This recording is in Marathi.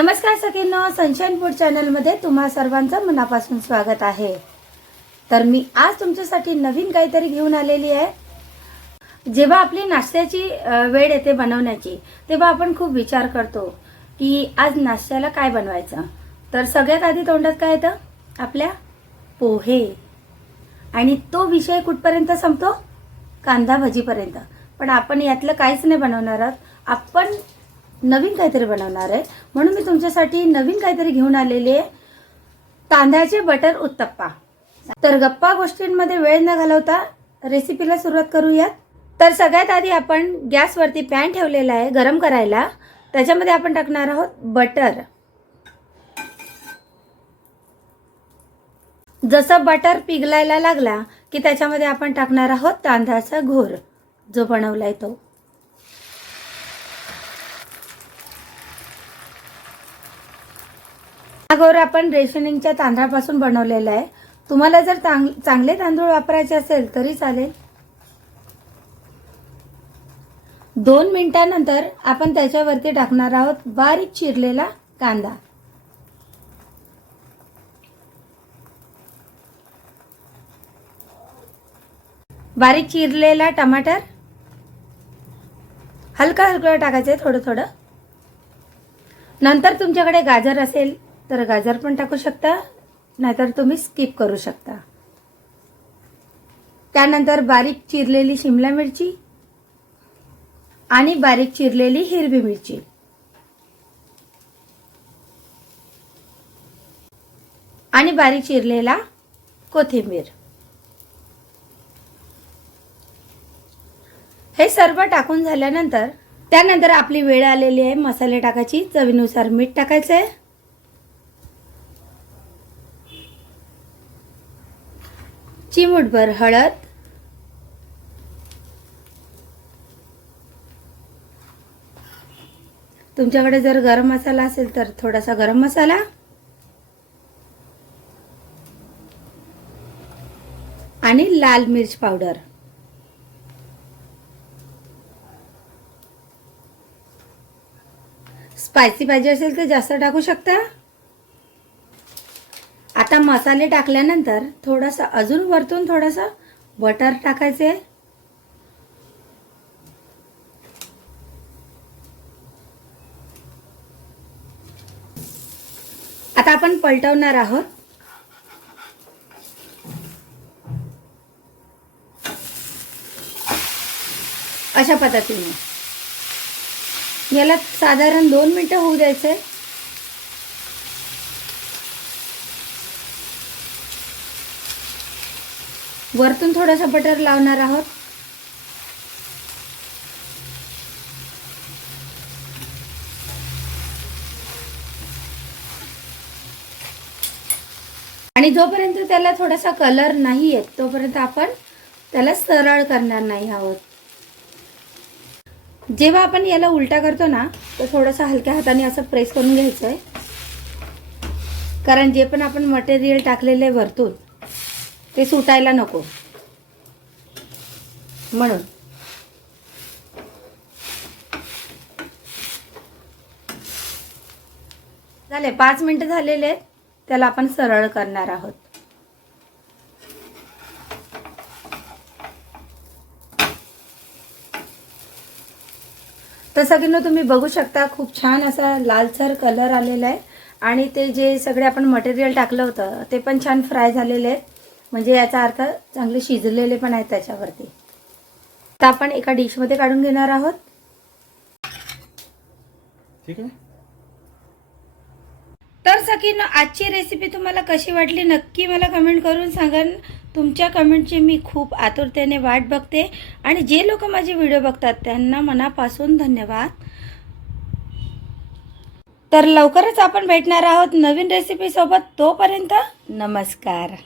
नमस्कार सखींनो, सनशाईन फूड चॅनलमध्ये तुम्हा सर्वांचं मनापासून स्वागत आहे। तर मी आज तुमच्यासाठी नवीन काहीतरी घेऊन आलेली आहे। जेव्हा आपली नाश्त्याची वेळ येते बनवण्याची, तेव्हा आपण खूप विचार करतो की आज नाश्त्याला काय बनवायचं। तर सगळ्यात आधी तोंडात काय येतं? आपल्या पोहे। आणि तो विषय कुठपर्यंत संपतो? कांदा भजीपर्यंत। पण आपण यातलं काहीच नाही बनवणार आहोत, आपण नवीन काहीतरी बनवणार आहे। म्हणून मी तुमच्यासाठी नवीन काहीतरी घेऊन आलेले आहे, तांदळाचे बटर उत्तप्पा। तर गप्पा गोष्टींमध्ये वेळ न घालवता रेसिपीला सुरुवात करूयात। तर सगळ्यात आधी आपण गॅसवरती पॅन ठेवलेला आहे गरम करायला। त्याच्यामध्ये आपण टाकणार आहोत बटर। जसं बटर पिघलायला लागला की त्याच्यामध्ये आपण टाकणार आहोत तांदळाचा घोर जो बनवलाय तो। हा घोर आपण रेशनिंगच्या तांदळापासून बनवलेला आहे। तुम्हाला जर चांगले तांदूळ वापरायचे असेल तरी चालेल। 2 मिनिटांनंतर आपण त्याच्यावरती टाकणार आहोत बारीक चिरलेला कांदा। बारीक चिरलेला टमाटर हलका टाकायचे, थोडं थोडं। नंतर तुमच्याकडे गाजर असेल तर गाजर पण टाकू शकता, नाहीतर तुम्ही स्किप करू शकता। त्यानंतर बारीक चिरलेली शिमला मिरची आणि बारीक चिरलेली हिरवी मिरची। आणि बारीक चिरलेला कोथिंबीर। हे सर्व टाकून झाल्यानंतर त्यानंतर आपली वेळ आलेली आहे मसाले टाकायची। चवीनुसार मीठ टाकायचं आहे, चिमूटभर हळद, तुमच्याकडे जर गरम मसाला असेल तर थोडासा गरम मसाला, आणि लाल मिर्च पावडर। स्पायसी पाहिजे असेल तर जास्त टाकू शकता। आता मसाले टाकल्यानंतर थोडासा अजून वरतून थोडासा बटर टाकायचे। आता आपण पलटवणार आहोत। अशा पद्धतीने याला साधारण 2 मिनिटं होऊ द्यायचे। वरतून थोडासा बटर लावणार आहोत। आणि जोपर्यंत त्याला थोडासा कलर नाही येत तोपर्यंत आपण त्याला सरळ करणार नाही आहोत। जेव्हा आपण याला उलटा करतो ना, तर थोडासा हलक्या हाताने असं प्रेस करून घ्यायचं आहे, कारण जे पण आपण मटेरियल टाकलेले वरतून ते सुटायला नको म्हणून। झाले 5 मिनिटं झालेले, त्याला आपण सरळ करणार आहोत। तसं की तुम्ही बघू शकता खूप छान असा लालसर कलर आलेला आहे। आणि ते जे सगळे आपण मटेरियल टाकलं होतं ते पण छान फ्राय झालेले आहेत, म्हणजे याचा अर्थ चांगले शिजलेले पण आहेत त्याच्यावरती। आता आपण एका डिश मध्ये काढून घेणार आहोत। ठीक आहे। तर सखींनो, आजची रेसिपी तुम्हाला कशी वाटली नक्की मला कमेंट करून सांगा। तुमच्या कमेंटची मी खूप आतुरतेने वाट बघते। आणि जे लोक माझे व्हिडिओ बघतात त्यांना मनापासून धन्यवाद। तर लवकरच आपण भेटणार आहोत नवीन रेसिपी सोबत। तोपर्यंत नमस्कार।